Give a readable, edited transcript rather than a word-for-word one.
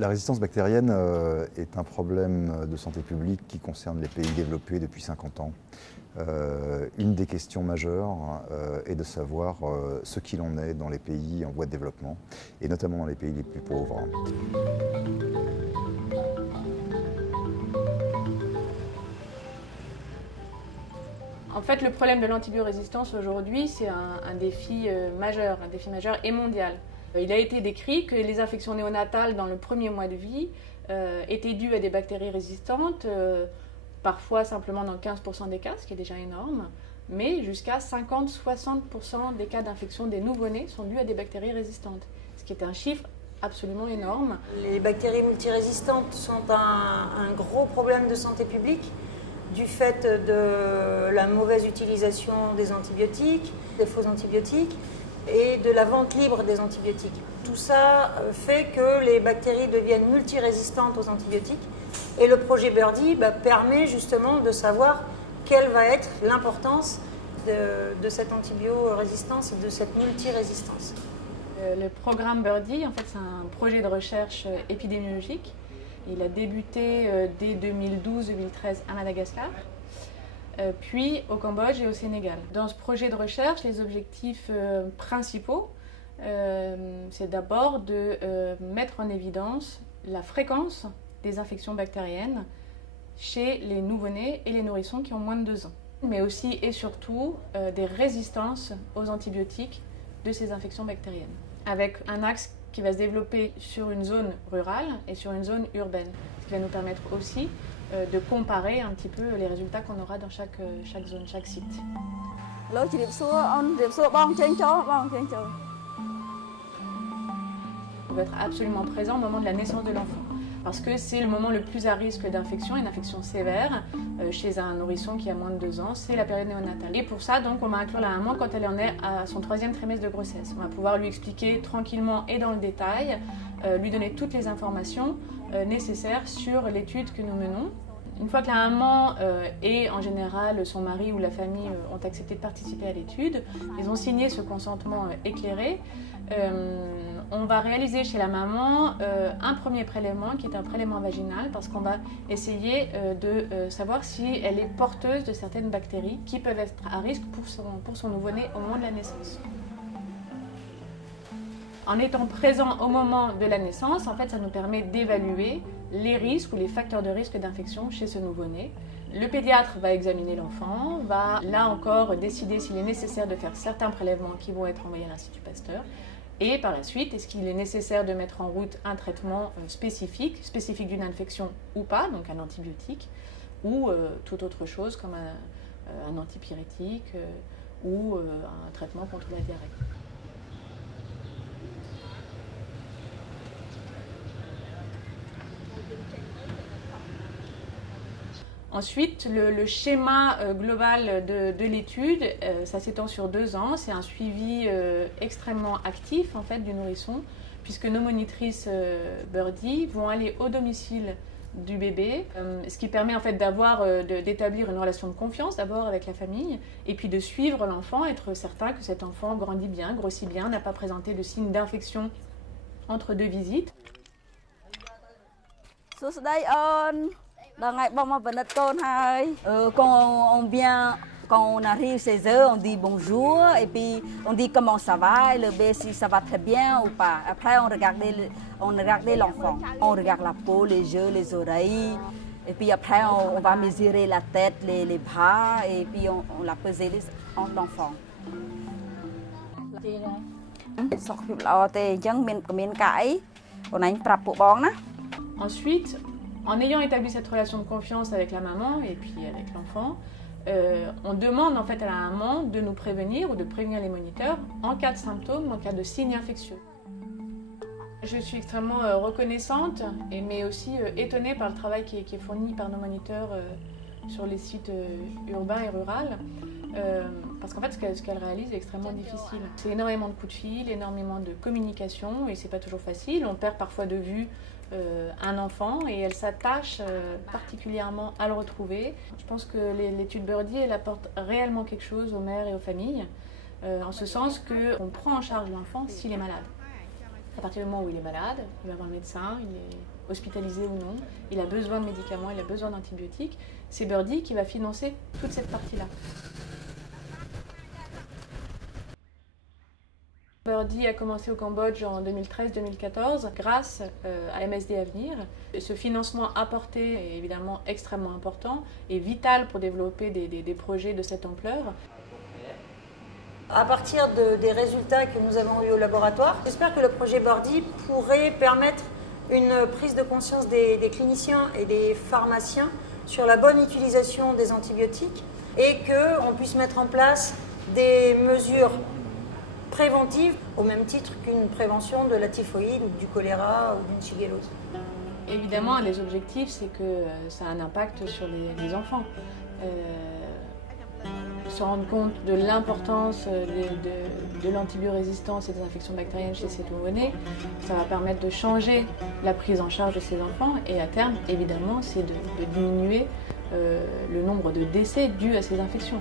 La résistance bactérienne est un problème de santé publique qui concerne les pays développés depuis 50 ans. Une des questions majeures est de savoir ce qu'il en est dans les pays en voie de développement, et notamment dans les pays les plus pauvres. En fait, le problème de l'antibiorésistance aujourd'hui, c'est un défi majeur et mondial. Il a été décrit que les infections néonatales dans le premier mois de vie étaient dues à des bactéries résistantes, parfois simplement dans 15% des cas, ce qui est déjà énorme, mais jusqu'à 50-60% des cas d'infection des nouveau-nés sont dus à des bactéries résistantes, ce qui est un chiffre absolument énorme. Les bactéries multirésistantes sont un gros problème de santé publique du fait de la mauvaise utilisation des antibiotiques, des faux antibiotiques et de la vente libre des antibiotiques. Tout ça fait que les bactéries deviennent multirésistantes aux antibiotiques et le projet Birdie permet justement de savoir quelle va être l'importance de cette antibiorésistance et de cette multirésistance. Le programme Birdie, en fait, c'est un projet de recherche épidémiologique. Il a débuté dès 2012-2013 à Madagascar, puis au Cambodge et au Sénégal. Dans ce projet de recherche, les objectifs principaux, c'est d'abord de mettre en évidence la fréquence des infections bactériennes chez les nouveau-nés et les nourrissons qui ont moins de 2 ans, mais aussi et surtout des résistances aux antibiotiques de ces infections bactériennes, avec un axe qui va se développer sur une zone rurale et sur une zone urbaine, ce qui va nous permettre aussi de comparer un petit peu les résultats qu'on aura dans chaque zone, chaque site. On va être absolument présent au moment de la naissance de l'enfant, parce que c'est le moment le plus à risque d'infection, une infection sévère chez un nourrisson qui a moins de 2 ans, c'est la période néonatale. Et pour ça, donc, on va inclure la maman quand elle en est à son 3e trimestre de grossesse. On va pouvoir lui expliquer tranquillement et dans le détail, lui donner toutes les informations nécessaires sur l'étude que nous menons. Une fois que la maman et en général son mari ou la famille ont accepté de participer à l'étude, ils ont signé ce consentement éclairé. On va réaliser chez la maman un premier prélèvement qui est un prélèvement vaginal parce qu'on va essayer de savoir si elle est porteuse de certaines bactéries qui peuvent être à risque pour son nouveau-né au moment de la naissance. En étant présent au moment de la naissance, en fait, ça nous permet d'évaluer les risques ou les facteurs de risque d'infection chez ce nouveau-né. Le pédiatre va examiner l'enfant, va là encore décider s'il est nécessaire de faire certains prélèvements qui vont être envoyés à l'Institut Pasteur. Et par la suite, est-ce qu'il est nécessaire de mettre en route un traitement spécifique d'une infection ou pas, donc un antibiotique, ou toute autre chose comme un antipyrétique ou un traitement contre la diarrhée. Ensuite, le schéma global de l'étude, ça s'étend sur 2 ans. C'est un suivi extrêmement actif en fait, du nourrisson, puisque nos monitrices Birdie vont aller au domicile du bébé, ce qui permet en fait d'établir une relation de confiance d'abord avec la famille, et puis de suivre l'enfant, être certain que cet enfant grandit bien, grossit bien, n'a pas présenté de signes d'infection entre 2 visites. Quand on arrive chez eux, on dit bonjour et puis on dit comment ça va, et le bébé si ça va très bien ou pas. Après, on regardait l'enfant. On regarde la peau, les yeux, les oreilles. Et puis après, on va mesurer la tête, les bras et puis on la peser l'enfant. Ensuite, en ayant établi cette relation de confiance avec la maman et puis avec l'enfant, on demande en fait à la maman de nous prévenir ou de prévenir les moniteurs en cas de symptômes, en cas de signes infectieux. Je suis extrêmement reconnaissante, mais aussi étonnée par le travail qui est fourni par nos moniteurs sur les sites urbains et ruraux. Parce qu'en fait, ce qu'elle réalise est extrêmement difficile. C'est énormément de coups de fil, énormément de communication, et c'est pas toujours facile. On perd parfois de vue un enfant et elle s'attache particulièrement à le retrouver. Je pense que l'étude Birdie, elle apporte réellement quelque chose aux mères et aux familles, en ce sens qu'on prend en charge l'enfant s'il est malade. À partir du moment où il est malade, il va voir le médecin, il est hospitalisé ou non, il a besoin de médicaments, il a besoin d'antibiotiques, c'est Birdie qui va financer toute cette partie-là. Birdie a commencé au Cambodge en 2013-2014 grâce à MSD Avenir. Ce financement apporté est évidemment extrêmement important et vital pour développer des projets de cette ampleur. À partir des résultats que nous avons eus au laboratoire, j'espère que le projet Birdie pourrait permettre une prise de conscience des cliniciens et des pharmaciens sur la bonne utilisation des antibiotiques et qu'on puisse mettre en place des mesures préventives au même titre qu'une prévention de la typhoïde ou du choléra ou d'une shigellose. Évidemment, un des objectifs, c'est que ça a un impact sur les enfants. Se rendre compte de l'importance de l'antibiorésistance et des infections bactériennes chez ces nouveau-nés, ça va permettre de changer la prise en charge de ces enfants et à terme, évidemment, c'est de diminuer le nombre de décès dus à ces infections.